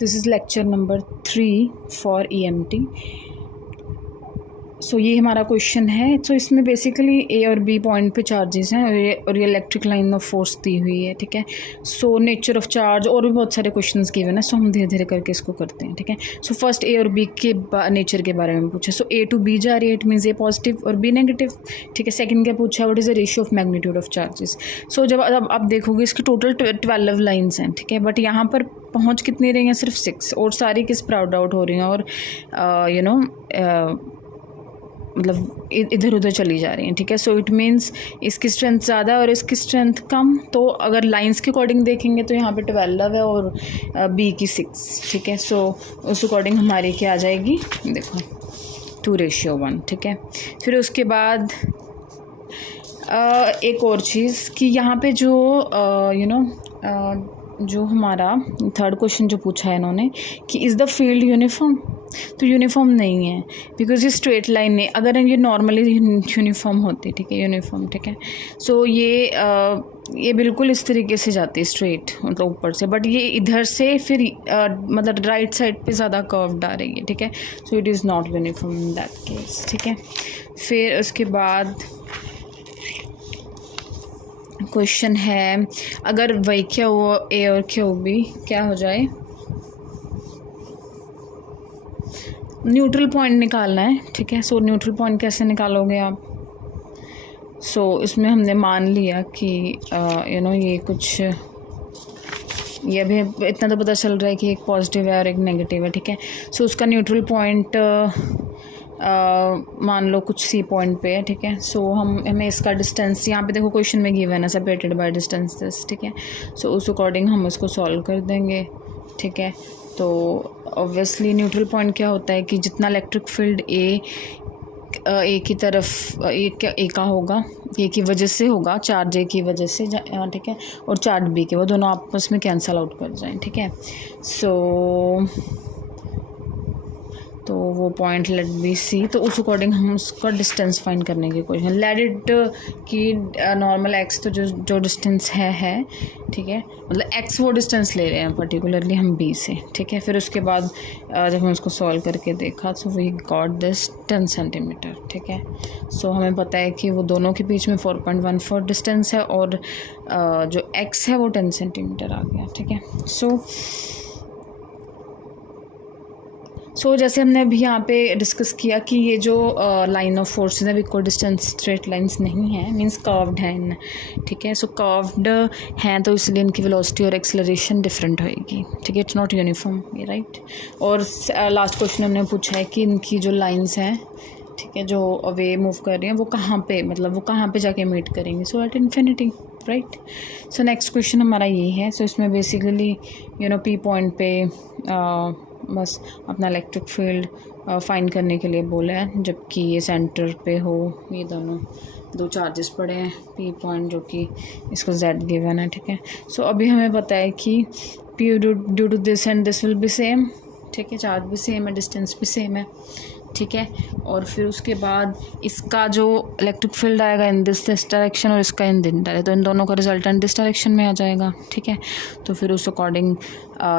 This is lecture number 3 for EMT. सो ये हमारा question है. सो इसमें बेसिकली ए और बी पॉइंट पे चार्जेस हैं और ये इलेक्ट्रिक लाइन ऑफ फोर्स दी हुई है. ठीक है. सो नेचर ऑफ चार्ज और भी बहुत सारे क्वेश्चंस गिवन है. सो हम धीरे धीरे करके इसको करते हैं. ठीक है. सो फर्स्ट ए और बी के नेचर के बारे में पूछा. सो ए टू बी जा रही है, इट मीन्स ए पॉजिटिव और बी नेगेटिव. ठीक है. सेकंड क्या पूछा, what is the ratio of magnitude of charges. So जब आप देखोगे इसकी टोटल 12 लाइन्स हैं. ठीक है. बट यहाँ पर पहुँच कितनी रही हैं, सिर्फ 6, और सारी किस स्प्राउट आउट हो रही हैं और मतलब इधर उधर चली जा रही हैं. ठीक है. सो इट मीन्स इसकी स्ट्रेंथ ज़्यादा और इसकी स्ट्रेंथ कम. तो अगर लाइंस के अकॉर्डिंग देखेंगे तो यहाँ पे 12 है और बी की 6. ठीक है. सो उस अकॉर्डिंग हमारी क्या आ जाएगी, देखो 2:1. ठीक है. फिर उसके बाद एक और चीज़ कि यहाँ पे जो जो हमारा थर्ड क्वेश्चन जो पूछा है इन्होंने कि इज़ द फील्ड यूनिफॉर्म. तो यूनिफॉर्म नहीं है बिकॉज ये स्ट्रेट लाइन नहीं. अगर ये नॉर्मली यूनिफॉर्म होती. ठीक है. यूनिफॉर्म. ठीक है. सो ये बिल्कुल इस तरीके से जाती है स्ट्रेट, मतलब ऊपर से. बट ये इधर से फिर मतलब राइट साइड पे ज़्यादा कर्व्ड आ रही है. ठीक है. So it is not uniform in that case. ठीक है. फिर उसके बाद क्वेश्चन है, अगर वही क्या हो ए और क्यू बी क्या हो जाए, न्यूट्रल पॉइंट निकालना है. ठीक है. सो न्यूट्रल पॉइंट कैसे निकालोगे आप. सो इसमें हमने मान लिया कि ये कुछ ये अभी इतना तो पता चल रहा है कि एक पॉजिटिव है और एक नेगेटिव है. ठीक है. सो उसका न्यूट्रल पॉइंट मान लो कुछ सी पॉइंट पे है. ठीक है. सो हमें इसका डिस्टेंस यहाँ पे देखो क्वेश्चन में गिवन है सेपरेटेड बाय डिस्टेंस दिस. ठीक है. सो उस अकॉर्डिंग हम उसको सॉल्व कर देंगे. ठीक है. तो ऑब्वियसली न्यूट्रल पॉइंट क्या होता है कि जितना इलेक्ट्रिक फील्ड ए की तरफ ए का होगा, ए की वजह से होगा, चार्ज ए की वजह से. ठीक है. और चार्ज बी के, वो दोनों आपस में कैंसल आउट कर जाएं. ठीक है. तो वो पॉइंट लेट बी सी. तो उस अकॉर्डिंग हम उसका डिस्टेंस फाइंड करने की कोशिश. लेट इट कि नॉर्मल एक्स तो जो डिस्टेंस है. ठीक है. मतलब एक्स वो डिस्टेंस ले रहे हैं पर्टिकुलरली हम बी से. ठीक है. फिर उसके बाद जब हम उसको सॉल्व करके देखा तो वी गॉट दिस 10 सेंटीमीटर. ठीक है. सो हमें पता है कि वो दोनों के बीच में 4.14 डिस्टेंस है और जो एक्स है वो 10 सेंटीमीटर आ गया. ठीक है. सो जैसे हमने अभी यहाँ पे डिस्कस किया कि ये जो लाइन ऑफ फोर्सेस है इक्वल डिस्टेंस स्ट्रेट लाइंस नहीं है, मींस कर्व्ड है. ठीक है. सो कर्व्ड हैं तो इसलिए इनकी वेलोसिटी और एक्सेलरेशन डिफरेंट होएगी. ठीक है. It's not uniform. ये राइट. और लास्ट क्वेश्चन हमने पूछा है कि इनकी जो लाइंस हैं, ठीक है, जो वे मूव कर रही हैं वो कहाँ पे जाके मीट करेंगे. So at infinity. Right. So next question हमारा ये है. सो इसमें बेसिकली पी पॉइंट पे बस अपना इलेक्ट्रिक फील्ड फाइंड करने के लिए बोला है, जबकि ये सेंटर पे हो, ये दोनों 2 चार्जेस पड़े हैं पी पॉइंट जो कि इसको जेड गिवन है. ठीक है. सो अभी हमें पता है कि P due to this and this will be same. ठीक है. चार्ज भी सेम है, डिस्टेंस भी सेम है. ठीक है. और फिर उसके बाद इसका जो इलेक्ट्रिक फील्ड आएगा इन दिस डायरेक्शन और इसका इन दिस डायरेक्शन, तो इन दोनों का रिजल्टेंट दिस डायरेक्शन में आ जाएगा. ठीक है. तो फिर उस अकॉर्डिंग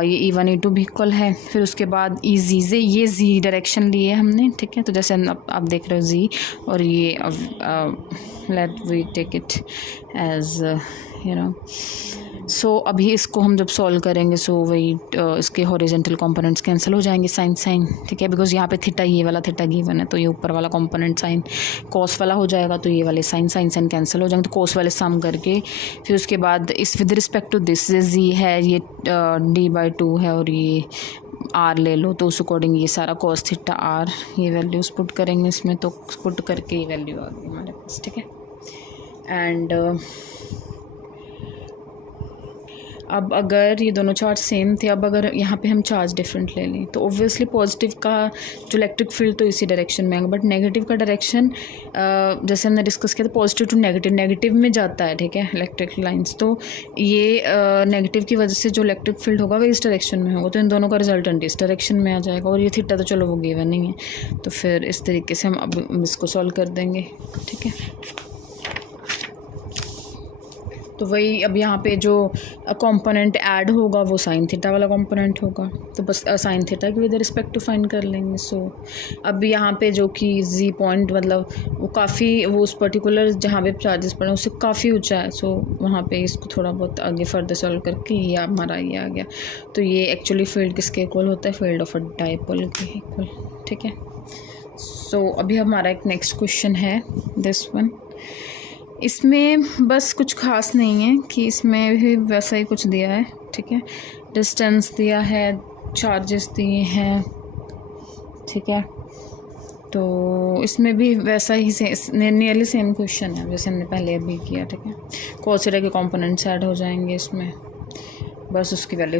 ये E1 E2 भी इक्वल है. फिर उसके बाद ये जी डायरेक्शन लिए हमने. ठीक है. तो जैसे आप देख रहे हो जी, और ये let we take it as so अभी इसको हम जब सॉल्व करेंगे सो वही इसके हॉरिजॉन्टल कंपोनेंट्स कैंसिल हो जाएंगे, साइन. ठीक है. बिकॉज यहाँ पे थीटा, ये वाला थीटा गिवन है, तो ये ऊपर वाला कंपोनेंट साइन कॉस वाला हो जाएगा, तो ये वाले साइन कैंसिल हो जाएंगे. तो कॉस वाले सम करके फिर उसके बाद इस विद रिस्पेक्ट टू दिस जी है, ये D/2 है और ये आर ले लो, तो उस अकॉर्डिंग ये सारा कॉस थीटा आर ये वैल्यूज़ पुट करेंगे इसमें. तो पुट करके ये वैल्यू आ गई हमारे पास. ठीक है. एंड अब अगर ये दोनों चार्ज सेम थे, अब अगर यहाँ पे हम चार्ज डिफरेंट ले लें तो ऑब्वियसली पॉजिटिव का जो इलेक्ट्रिक फील्ड तो इसी डायरेक्शन में आएगा, बट नेगेटिव का डायरेक्शन जैसे हमने डिस्कस किया था पॉजिटिव टू नेगेटिव में जाता है. ठीक है. इलेक्ट्रिक लाइंस, तो ये नेगेटिव की वजह से जो इलेक्ट्रिक फील्ड होगा वो इस डायरेक्शन में होगा, तो इन दोनों का रिजल्टेंट इस डायरेक्शन में आ जाएगा. और ये थीटा तो चलो वो गिवन नहीं है, तो फिर इस तरीके से हम अब इसको सॉल्व कर देंगे. ठीक है. तो वही अब यहाँ पे जो कंपोनेंट ऐड होगा वो साइन थीटा वाला कंपोनेंट होगा, तो बस साइन थीटा की विद रिस्पेक्ट टू फाइंड कर लेंगे। सो अब यहाँ पे जो कि जी पॉइंट मतलब वो काफ़ी वो उस पर्टिकुलर जहाँ पे चार्जेस पड़े उससे काफ़ी ऊंचा है। सो वहाँ पे इसको थोड़ा बहुत आगे फर्दर सॉल्व करके ये हमारा ये आ गया। तो ये एक्चुअली फील्ड किसके इक्वल होता है, फील्ड ऑफ अ डाइपोल के इक्वल, ठीक है। सो अभी हमारा एक नेक्स्ट क्वेश्चन है दिस वन। इसमें बस कुछ खास नहीं है कि इसमें भी वैसा ही कुछ दिया है, ठीक है। डिस्टेंस दिया है, चार्जेस दिए हैं, ठीक है। तो इसमें भी वैसा ही नियरली सेम क्वेश्चन है जैसे हमने पहले अभी किया, ठीक है। कॉस थीटा के कंपोनेंट्स ऐड हो जाएंगे इसमें, बस उसकी वैल्यू